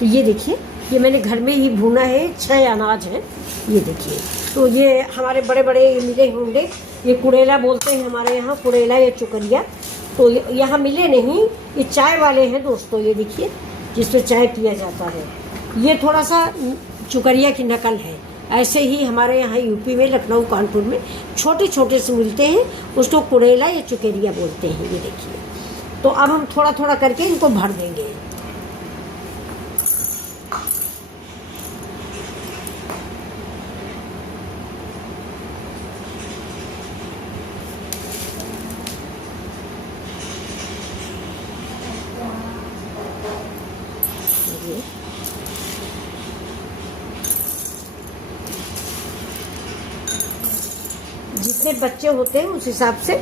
तो ये देखिए, ये मैंने घर में ही भुना है, 6 अनाज है, ये देखिए। तो ये हमारे बड़े बड़े मिले होंगे, ये कुड़ेला बोलते हैं हमारे यहाँ, कुड़ेला या चुकरिया। तो यहाँ मिले नहीं, ये चाय वाले हैं दोस्तों, ये देखिए जिसमें चाय पिया जाता है। ये थोड़ा सा चुकरिया की नकल है। ऐसे ही हमारे यहाँ यूपी में, लखनऊ, कानपुर में छोटे छोटे से मिलते हैं, उसको कुड़ेला या चुकेरिया बोलते हैं। ये देखिए, तो अब हम थोड़ा थोड़ा करके इनको भर देंगे। जितने बच्चे होते हैं उस हिसाब से